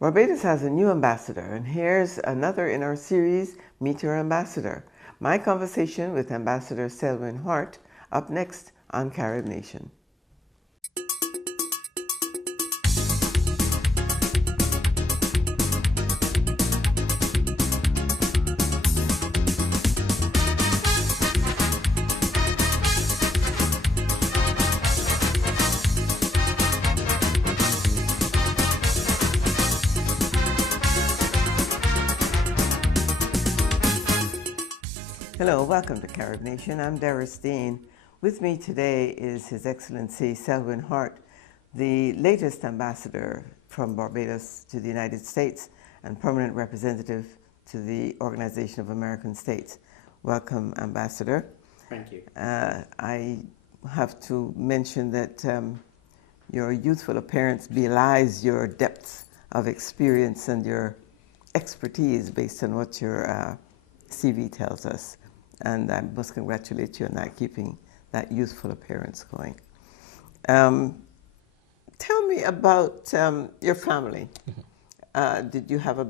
Barbados has a new ambassador, and here's another in our series, Meet Your Ambassador. My conversation with Ambassador Selwin Hart, up next on Carib Nation. Hello, welcome to Carib Nation. I'm Doris Dean. With me today is His Excellency Selwin Hart, the latest ambassador from Barbados to the United States and permanent representative to the Organization of American States. Welcome, Ambassador. Thank you. I have to mention that your youthful appearance belies your depth of experience and your expertise based on what your CV tells us. And I must congratulate you on that, keeping that youthful appearance going. Tell me about your family. Did you have a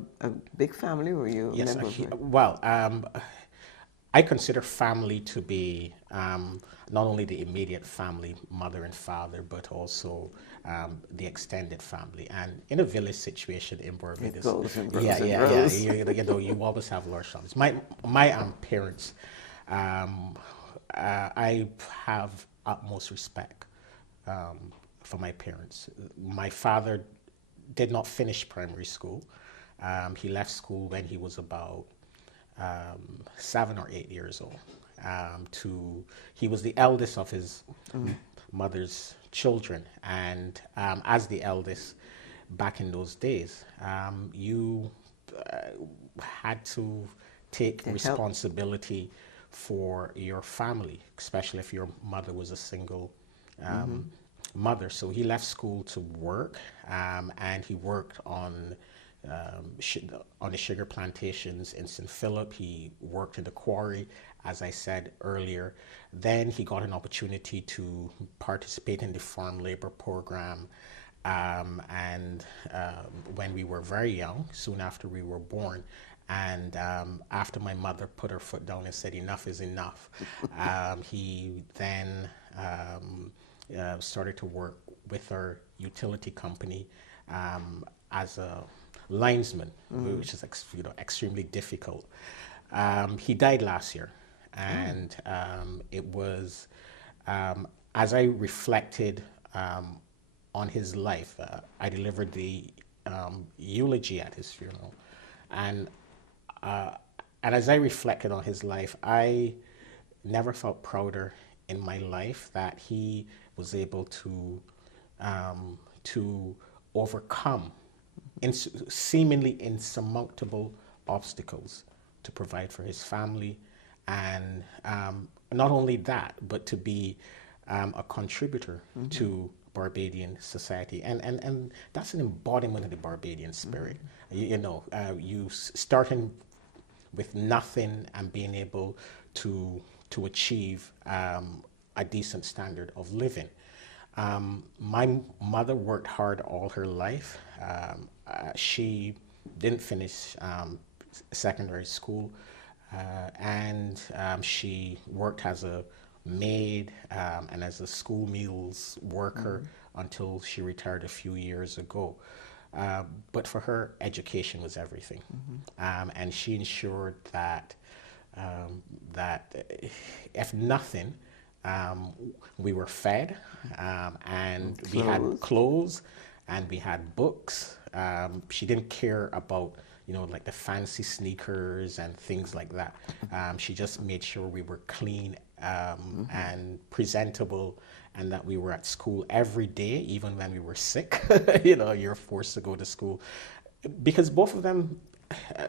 big family? Were you Yes, a member of well, I consider family to be not only the immediate family, mother and father, but also the extended family. And in a village situation in Barbados, It goes and grows you know, you always have large families. My parents, I have utmost respect for my parents. My father did not finish primary school. He left school when he was about 7 or 8 years old. He was the eldest of his mother's children, and as the eldest back in those days, you had to take responsibility for your family, especially if your mother was a single mother. So he left school to work, and he worked on the sugar plantations in St. Philip. He worked in the quarry, as I said earlier. Then he got an opportunity to participate in the farm labor program. And when we were very young, soon after we were born, and after my mother put her foot down and said enough is enough, he then started to work with our utility company as a linesman, which is extremely difficult. He died last year, and it was as I reflected on his life. I delivered the eulogy at his funeral, and as I reflected on his life, I never felt prouder in my life that he was able to overcome seemingly insurmountable obstacles to provide for his family, and not only that, but to be a contributor to Barbadian society, and that's an embodiment of the Barbadian spirit. You starting with nothing and being able to achieve a decent standard of living. My mother worked hard all her life. She didn't finish secondary school, and she worked as a maid and as a school meals worker until she retired a few years ago. But for her, education was everything, and she ensured that if nothing, we were fed, and we had clothes, and we had books. She didn't care about like the fancy sneakers and things like that. She just made sure we were clean and presentable, and that we were at school every day, even when we were sick. You're forced to go to school, because both of them,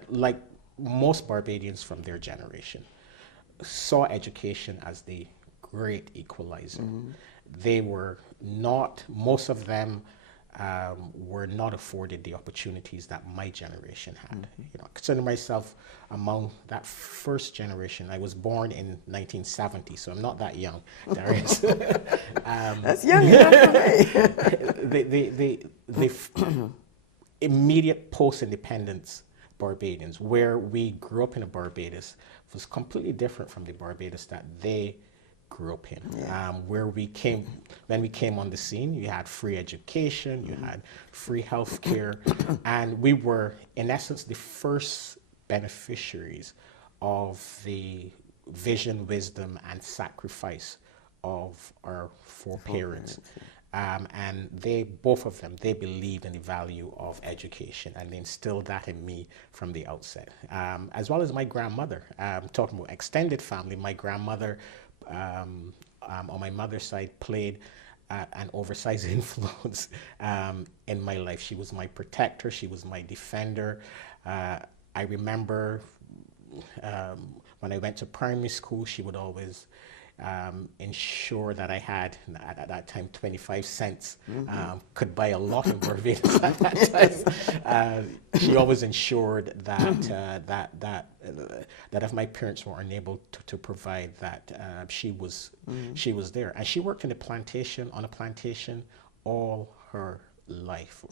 like most Barbadians from their generation, saw education as the great equalizer. They were not, most of them were not afforded the opportunities that my generation had. I consider myself among that first generation. I was born in 1970, so I'm not that young. Darius. That's young enough for me. immediate post-independence Barbadians, where we grew up in Barbados, was completely different from the Barbados that they grew up in. Yeah. When we came on the scene, you had free education, you had free health care, and we were, in essence, the first beneficiaries of the vision, wisdom, and sacrifice of our foreparents. And both of them, they believed in the value of education, and they instilled that in me from the outset. As well as my grandmother. Talking about extended family, my grandmother on my mother's side played an oversized influence in my life. She was my protector. She was my defender. I remember when I went to primary school, she would always ensure that I had, at that time, 25 cents. Could buy a lot in Barbados at that time. She always ensured that that if my parents were unable to provide, that she was there. And she worked on a plantation all her life.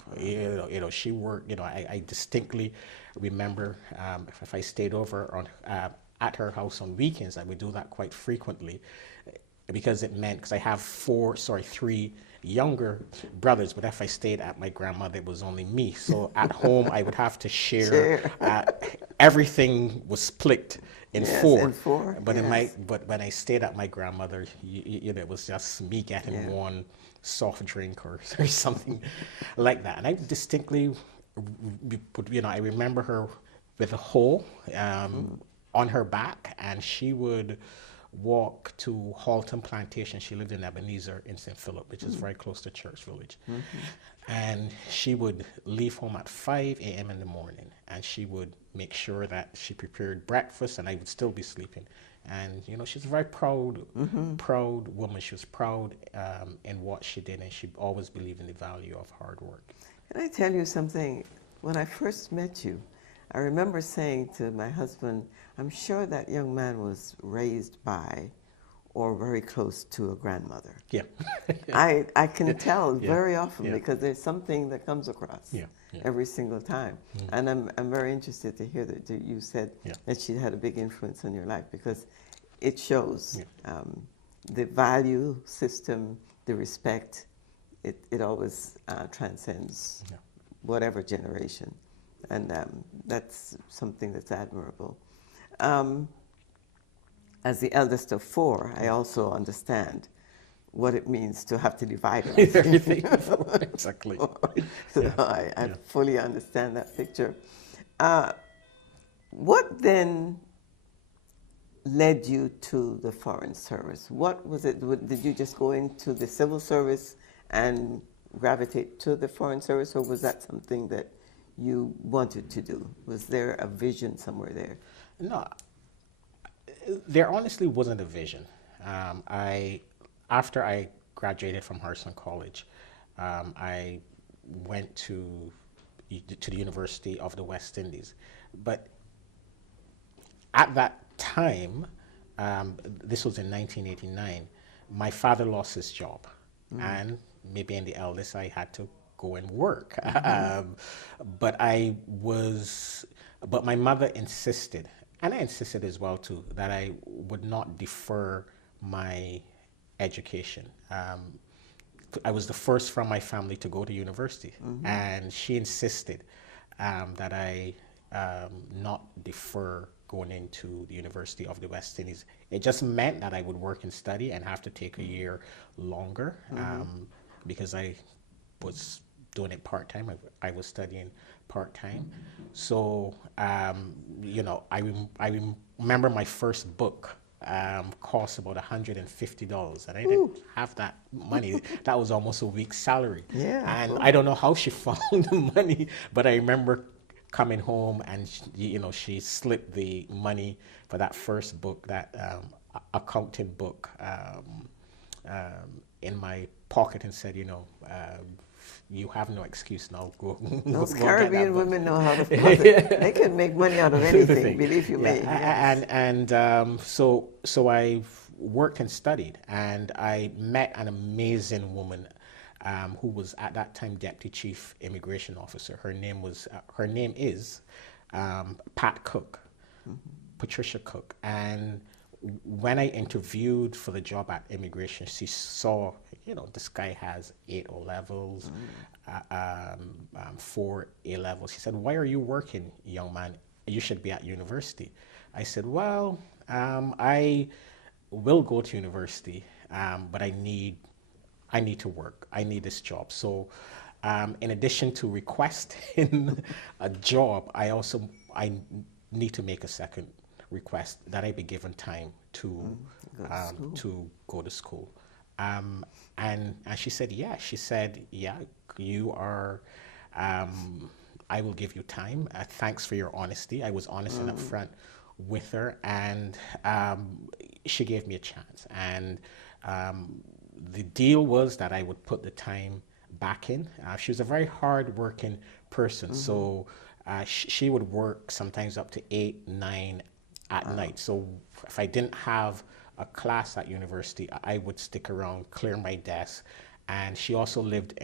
She worked. I distinctly remember if I stayed over on at her house on weekends. I would do that quite frequently, because it meant, because I have three younger brothers, but if I stayed at my grandmother, it was only me. So at home, I would have to share. Everything was split in four. But but when I stayed at my grandmother, it was just me getting one soft drink or something like that. And I distinctly, I remember her with a hole on her back, and she would walk to Halton Plantation. She lived in Ebenezer in St. Philip, which is very close to Church Village. And she would leave home at 5 a.m. in the morning, and she would make sure that she prepared breakfast, and I would still be sleeping. And she's a very proud woman. She was proud in what she did, and she always believed in the value of hard work. Can I tell you something? When I first met you, I remember saying to my husband, I'm sure that young man was raised by or very close to a grandmother. Yeah. I can tell very often, because there's something that comes across every single time. And I'm very interested to hear that you said that she had a big influence on your life, because it shows the value system, the respect, it always transcends whatever generation. And that's something that's admirable. As the eldest of four, I also understand what it means to have to divide everything. Exactly. So I fully understand that picture. What then led you to the Foreign Service? What was it? Did you just go into the civil service and gravitate to the Foreign Service, or was that something that you wanted to do? Was there a vision somewhere there? No, there honestly wasn't a vision. After I graduated from Harrison College, I went to the University of the West Indies. But at that time, this was in 1989, my father lost his job. And me being the eldest, I had to go and work. But my mother insisted, and I insisted as well too, that I would not defer my education. I was the first from my family to go to university, and she insisted that I not defer going into the University of the West Indies. It just meant that I would work and study and have to take a year longer, because I was doing it part-time. I was studying part-time. So, I remember my first book cost about $150, and I didn't have that money. That was almost a week's salary. And I don't know how she found the money, but I remember coming home, and she slipped the money for that first book, that accounting book, in my pocket, and said, you have no excuse now. Go. Those Caribbean women know how to they can make money out of anything. Believe you me. So I worked and studied, and I met an amazing woman who was at that time Deputy Chief Immigration Officer. Her name is Pat Cook, Patricia Cook. And when I interviewed for the job at immigration, she saw, this guy has 8 O-levels, 4 A-levels. She said, "Why are you working, young man? You should be at university." I said, "Well, I will go to university, but I need to work. I need this job." So in addition to requesting a job, I need to make a second request that I be given time to go to school. And she said, "Yeah." She said, "Yeah, you are, I will give you time. Thanks for your honesty." I was honest and upfront with her, and she gave me a chance. And the deal was that I would put the time back in. She was a very hard-working person, so she would work sometimes up to 8, 9 at night. So if I didn't have a class at university, I would stick around, clear my desk. And she also lived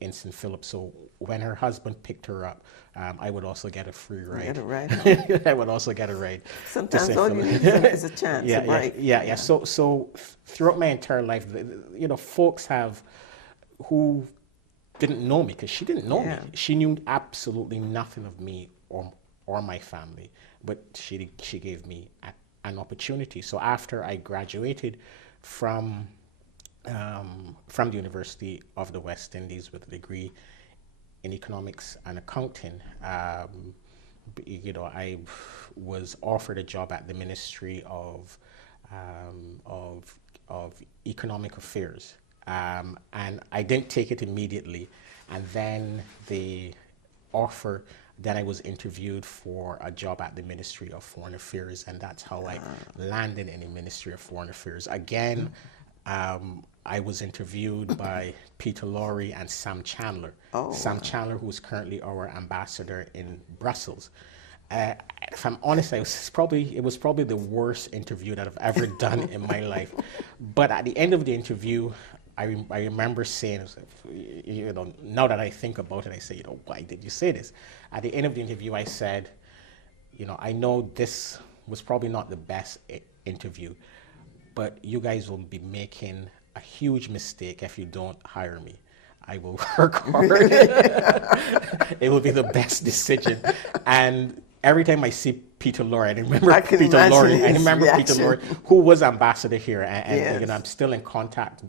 in St. Philip, so when her husband picked her up, I would also get a free ride. Get a ride. I would also get a ride. Sometimes all you need is a chance, yeah, a break. Yeah. So throughout my entire life, folks who didn't know me, because she didn't know me. She knew absolutely nothing of me or my family, but she gave me an opportunity. So after I graduated from the University of the West Indies with a degree in economics and accounting, I was offered a job at the Ministry of Economic Affairs, and I didn't take it immediately. And then then I was interviewed for a job at the Ministry of Foreign Affairs, and that's how I landed in the Ministry of Foreign Affairs. Again, I was interviewed by Peter Lorre and Sam Chandler. Sam Chandler, who is currently our ambassador in Brussels. If I'm honest, it was probably the worst interview that I've ever done in my life. But at the end of the interview, I remember saying, now that I think about it, I say, why did you say this? At the end of the interview, I said, I know this was probably not the best interview, but you guys will be making a huge mistake if you don't hire me. I will work hard. It will be the best decision. And every time I see Peter Lorre, I remember Peter Lorre, who was ambassador here, and I'm still in contact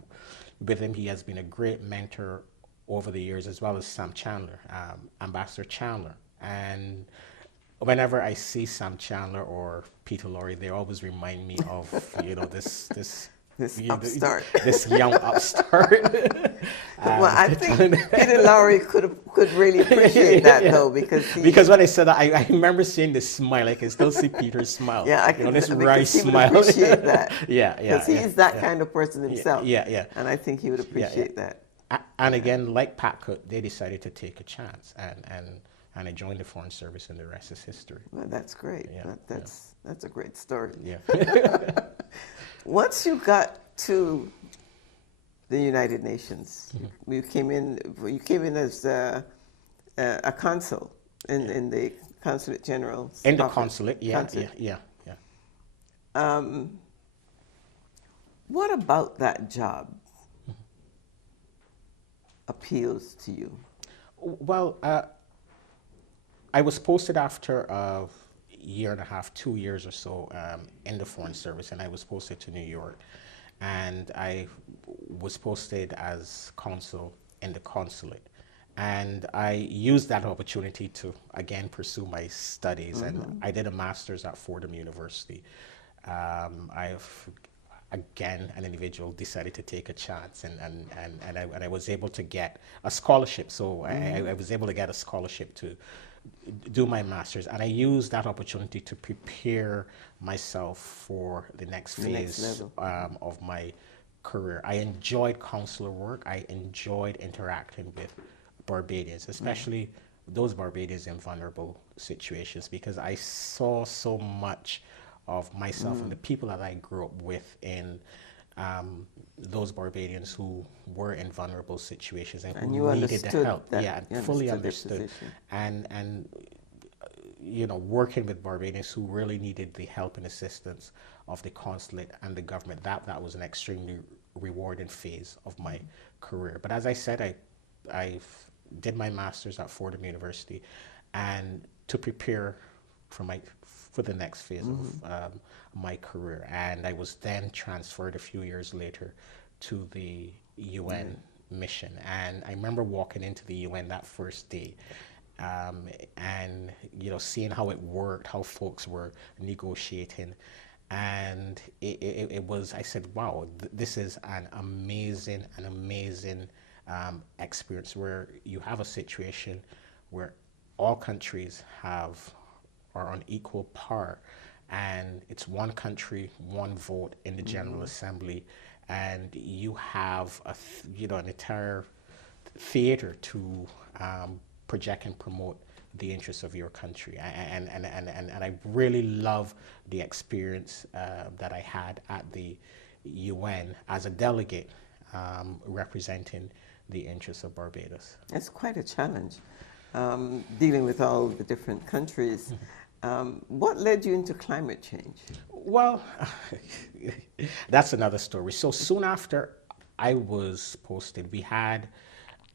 with him. He has been a great mentor over the years, as well as Sam Chandler, Ambassador Chandler. And whenever I see Sam Chandler or Peter Lorre, they always remind me of this upstart, this young upstart. Well, I think Peter Lorre could really appreciate that though, because when I said that, I remember seeing this smile. I can still see Peter's smile. Yeah, I can. This wry smile. Appreciate that. Yeah. Because he's that kind of person himself. Yeah. And I think he would appreciate that. And again, like Pat Cook, they decided to take a chance, and I joined the Foreign Service, and the rest is history. Well, that's great. Yeah, that's a great story. Yeah. Once you got to the United Nations, you came in as a consul in the Consulate General's in the office. consulate. Yeah. What about that job appeals to you? Well, I was posted after a year and a half, 2 years or so in the Foreign Service, and I was posted to New York. And I was posted as consul in the consulate. And I used that opportunity to, again, pursue my studies. And I did a master's at Fordham University. An individual decided to take a chance, and I was able to get a scholarship. So I was able to get a scholarship to do my master's, and I used that opportunity to prepare myself for the next phase of my career. I enjoyed consular work. I enjoyed interacting with Barbadians, especially those Barbadians in vulnerable situations, because I saw so much of myself and the people that I grew up with in those Barbadians who were in vulnerable situations and And who you needed the understood help. that. Yeah, You fully understood their understood. position. And you know, working with Barbadians who really needed the help and assistance of the consulate and the government, that was an extremely rewarding phase of my career. But as I said, I did my master's at Fordham University, and to prepare for the next phase of my career. And I was then transferred a few years later to the UN mission. And I remember walking into the UN that first day, and you know, seeing how it worked, how folks were negotiating, and it was. I said, "Wow, this is an amazing experience where you have a situation where all countries are on equal par, and it's one country, one vote in the General Assembly, and you have an entire theater to project and promote the interests of your country." And I really love the experience that I had at the UN as a delegate representing the interests of Barbados. It's quite a challenge, dealing with all the different countries. What led you into climate change? Well, that's another story. So soon after I was posted, we had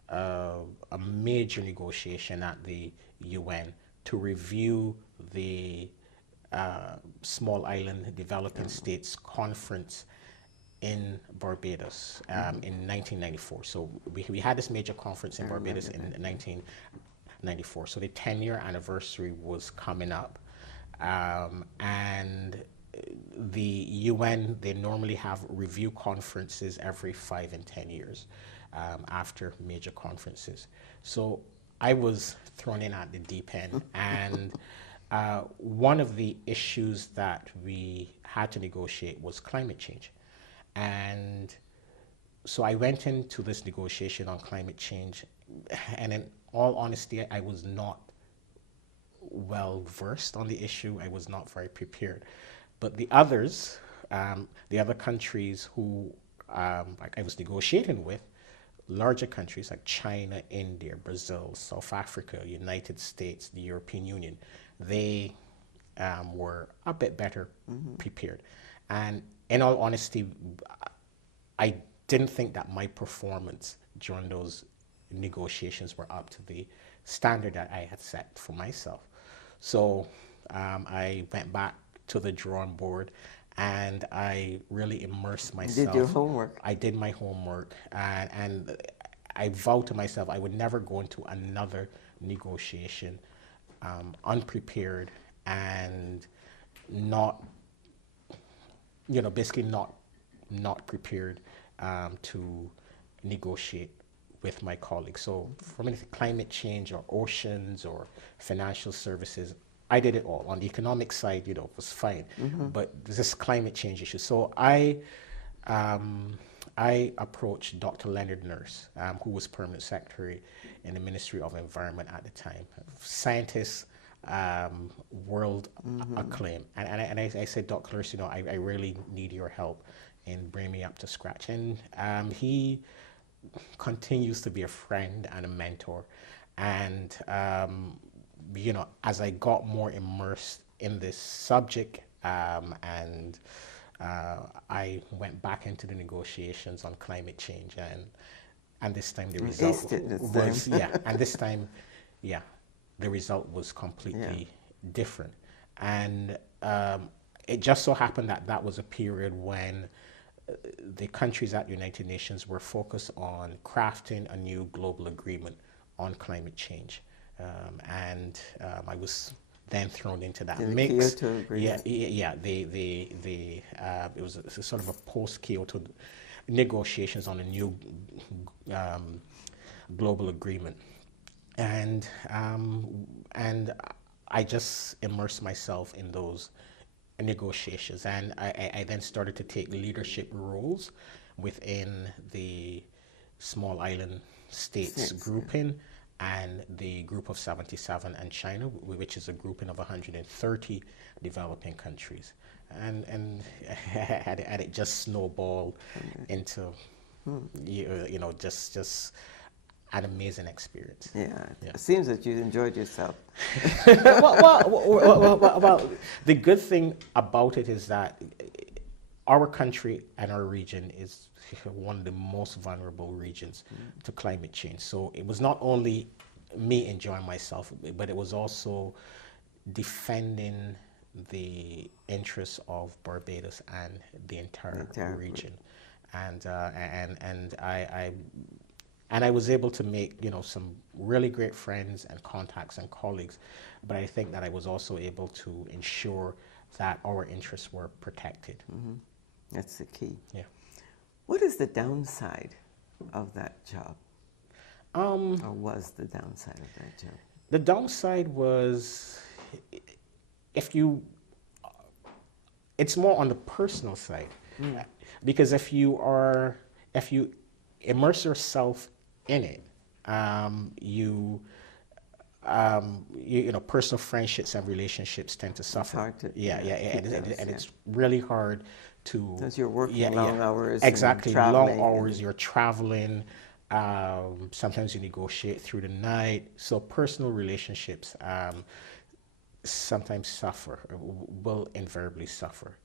a major negotiation at the UN to review the Small Island Developing States Conference in Barbados in 1994. So we had this major conference in Barbados in 1994. So the 10-year anniversary was coming up. And the UN, they normally have review conferences every 5 and 10 years after major conferences. So I was thrown in at the deep end. And one of the issues that we had to negotiate was climate change. And so I went into this negotiation on climate change, and in all honesty, I was not well versed on the issue. I was not very prepared. But the others, the other countries who like I was negotiating with, larger countries like China, India, Brazil, South Africa, United States, the European Union, they were a bit better prepared. And in all honesty, I didn't think that my performance during those negotiations were up to the standard that I had set for myself. So I went back to the drawing board and I really immersed myself. Did your homework? I did my homework, and I vowed to myself I would never go into another negotiation unprepared and not, basically not prepared to negotiate with my colleagues. So from anything climate change or oceans or financial services, I did it all. On the economic side, it was fine. But this climate change issue. So I approached Dr. Leonard Nurse, who was Permanent Secretary in the Ministry of Environment at the time. Scientist, world acclaim. And I said, Dr. Nurse, I really need your help in bringing me up to scratch. And he continues to be a friend and a mentor. And, as I got more immersed in this subject, and I went back into the negotiations on climate change, and this time the result was, and this time, the result was completely different. And it just so happened that that was a period when the countries at the United Nations were focused on crafting a new global agreement on climate change. And I was then thrown into that mix. Kyoto Agreement. It was a sort of a post-Kyoto negotiations on a new global agreement. And I just immersed myself in those negotiations, and I then started to take leadership roles within the Small Island States grouping, and the Group of 77 and China, which is a grouping of 130 developing countries. And it just snowballed into, just an amazing experience. Yeah, Yeah. it seems that you enjoyed yourself. Well, the good thing about it is that our country and our region is one of the most vulnerable regions to climate change. So it was not only me enjoying myself, but it was also defending the interests of Barbados and the entire region. And I was able to make, some really great friends and contacts and colleagues, but I think that I was also able to ensure that our interests were protected. Mm-hmm. That's the key. Yeah. What is the downside of that job? Or was the downside of that job? The downside was, it's more on the personal side, because if you immerse yourself in it, personal friendships and relationships tend to suffer. It's hard to, it's really hard to. Because you're working long hours. Exactly, and long hours. You're traveling. Sometimes you negotiate through the night. So personal relationships sometimes suffer, will invariably suffer.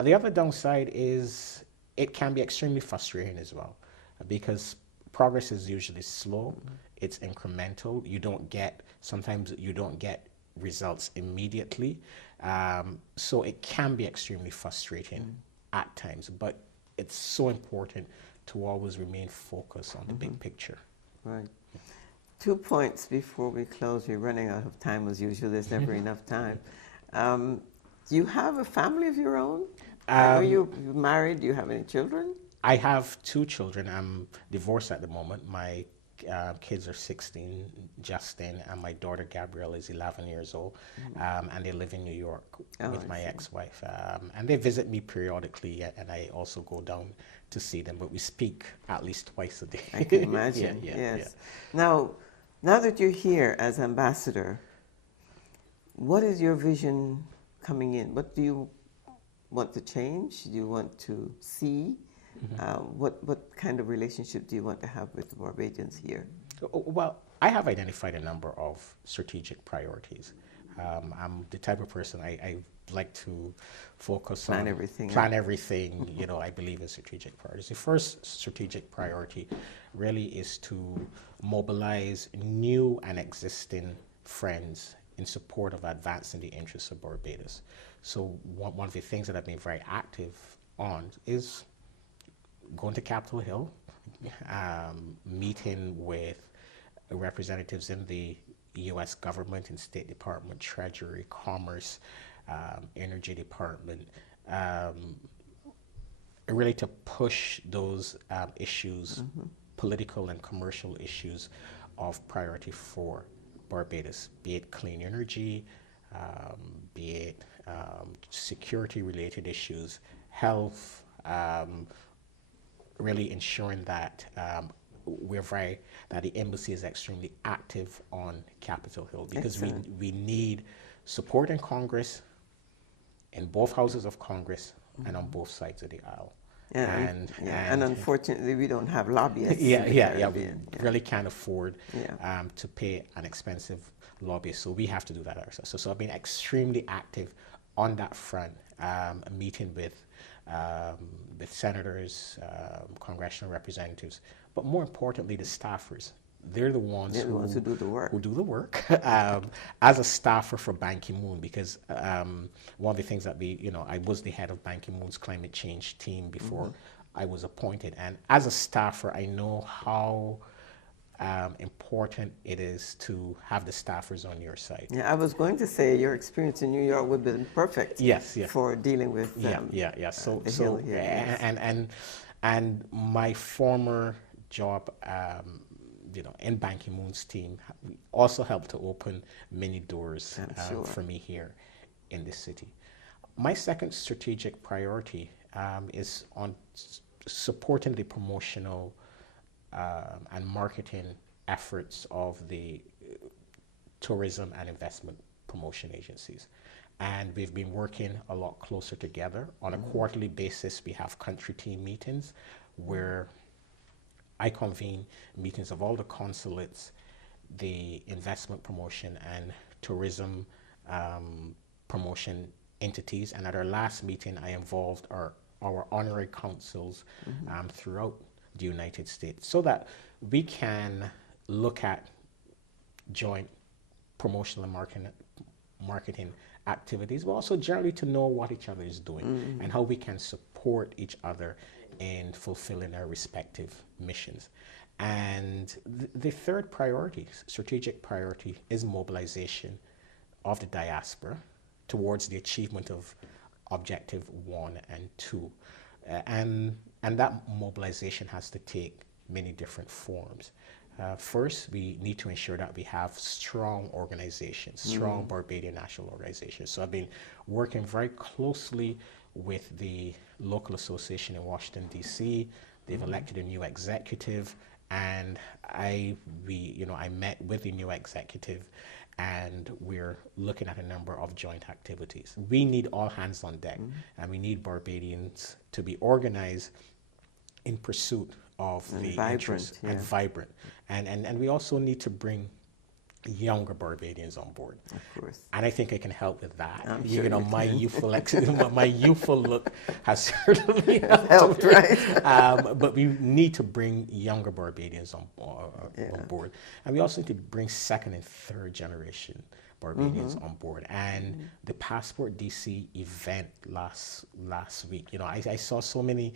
The other downside is it can be extremely frustrating as well, because progress is usually slow. It's incremental. Sometimes you don't get results immediately. So it can be extremely frustrating at times, but it's so important to always remain focused on the big picture. Right. 2 points before we close. We're running out of time as usual. There's never enough time. Do you have a family of your own? Are you married? Do you have any children? I have 2 children. I'm divorced at the moment. My kids are 16, Justin, and my daughter Gabrielle is 11 years old, and they live in New York with my ex-wife. And they visit me periodically, and I also go down to see them, but we speak at least twice a day. I can imagine, yes. Now that you're here as ambassador, what is your vision coming in? What do you want to change? Do you want to see? What kind of relationship do you want to have with the Barbadians here? Well, I have identified a number of strategic priorities. I'm the type of person I like to focus on. Plan everything. I believe in strategic priorities. The first strategic priority really is to mobilize new and existing friends in support of advancing the interests of Barbados. So one of the things that I've been very active on is going to Capitol Hill, meeting with representatives in the U.S. government and State Department, Treasury, Commerce, Energy Department, really to push those issues, political and commercial issues of priority for Barbados, be it clean energy, be it security-related issues, health, really ensuring that that the embassy is extremely active on Capitol Hill, because we need support in Congress, in both houses of Congress, and on both sides of the aisle. And unfortunately, we don't have lobbyists. We really can't afford to pay an expensive lobbyist, so we have to do that ourselves. So I've been extremely active on that front, meeting with senators, congressional representatives, but more importantly, the staffers. They're the ones who do the work. As a staffer for Ban Ki-moon, because one of the things that I was the head of Ban Ki-moon's climate change team before I was appointed, and as a staffer, I know how important it is to have the staffers on your side. Yeah, I was going to say your experience in New York would have been perfect. For dealing with So and my former job, in Ban Ki-moon's team, also helped to open many doors for me here in this city. My second strategic priority is on supporting the promotional and marketing efforts of the tourism and investment promotion agencies. And we've been working a lot closer together. On a quarterly basis, we have country team meetings where I convene meetings of all the consulates, the investment promotion and tourism promotion entities. And at our last meeting, I involved our honorary consuls throughout the United States so that we can look at joint promotional and marketing activities, but also generally to know what each other is doing and how we can support each other in fulfilling our respective missions. And the third priority, strategic priority, is mobilization of the diaspora towards the achievement of Objective 1 and 2. And that mobilization has to take many different forms. First, we need to ensure that we have strong organizations, strong Barbadian national organizations. So I've been working very closely with the local association in Washington, D.C. They've elected a new executive, and I met with the new executive, and we're looking at a number of joint activities. We need all hands on deck, and we need Barbadians to be organized in pursuit of the interest and vibrant. And we also need to bring younger Barbadians on board. Of course. And I think I can help with that. Sure my youthful look has certainly helped, right? But we need to bring younger Barbadians on board. And we also need to bring second and third generation Barbadians on board. And the Passport DC event last week, I saw so many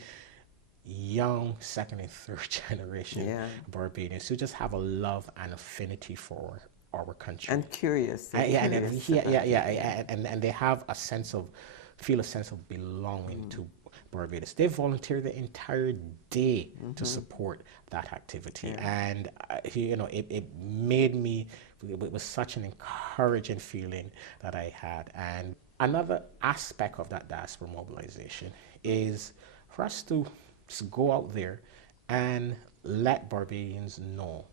young second and third generation Barbadians who just have a love and affinity for our country and curious. And they have feel a sense of belonging to Barbados. They volunteer the entire day to support that activity, and it made me. It was such an encouraging feeling that I had. And another aspect of that diaspora mobilization is for us to go out there and let Barbadians know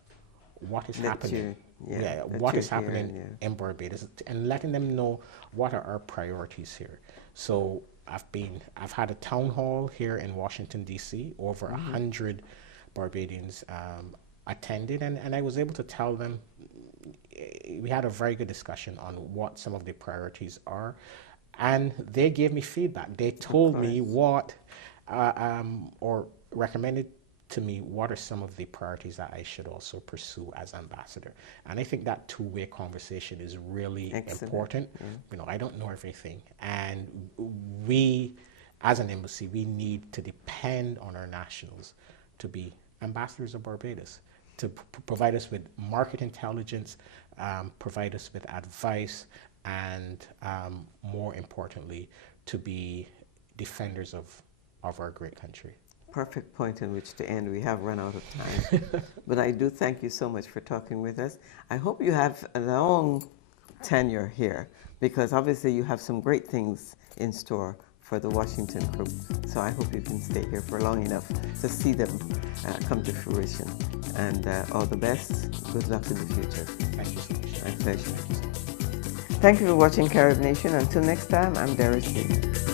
what is happening. What is happening in Barbados, and letting them know what are our priorities here. So I've had a town hall here in Washington D.C. Over 100 Barbadians attended, and I was able to tell them. We had a very good discussion on what some of the priorities are, and they gave me feedback. They told me what or recommended to me what are some of the priorities that I should also pursue as ambassador. And I think that two-way conversation is really important. I don't know everything, and we as an embassy, we need to depend on our nationals to be ambassadors of Barbados, to provide us with market intelligence, provide us with advice, and more importantly, to be defenders of our great country. Perfect point in which to end. We have run out of time. But I do thank you so much for talking with us. I hope you have a long tenure here, because obviously you have some great things in store for the Washington group. So I hope you can stay here for long enough to see them come to fruition. And all the best. Good luck in the future. Thank you so much. My pleasure. Thank you for watching Carib Nation. Until next time, I'm Darris Dean.